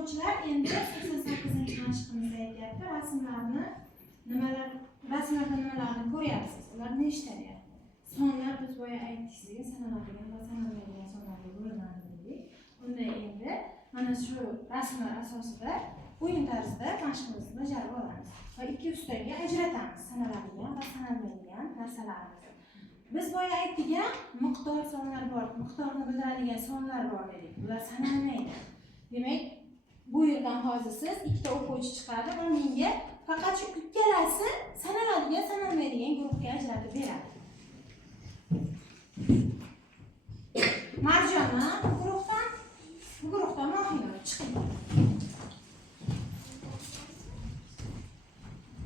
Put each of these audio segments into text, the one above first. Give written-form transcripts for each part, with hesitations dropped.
O'quvchilar endi 88-mashqimizda aytyapti. Rasmlarda nimalarni ko'ryapsiz? Ular nechta deyapti? Sonlar biz boya aytdik sizga sanaladigan va sanalmaydigan sonlarga bo'linadi dedik. Unda endi mana shu rasmlar asosida o'yin tarzida mashqimizni bajarib olamiz. Va ikki ustaga ajratamiz sanaladigan va sanalmaydigan narsalarimizni. Biz boya aytdik-a, miqdor sonlar bor, miqdorni bildiradigan sonlar bor dedik. Ular sanalmaydi. Demak, bu yerdan hozir siz ikkita o'quvchi chiqadi va menga faqat shu ikkalasi sanaladigan, sanalmaydigan guruhga ajratib beradi. Marjona bu guruhdan Mohina chiqing.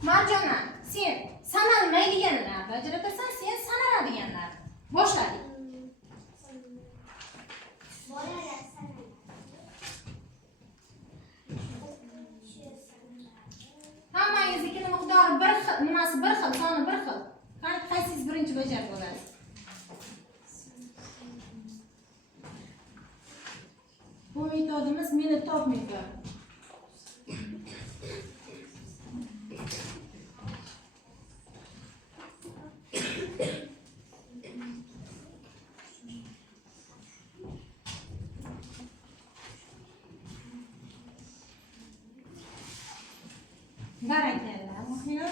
Marjona, sen sanalmaydiganlarni ajratasan, sen sanaladiganlarni. Boshladik. Hammangiznikini miqdori bir xil, nimasi bir xil, soni bir xil. Qaysiz birinchi bajarib olasiz? Bu metodimiz meni top metodi. Barakalla, Mohina.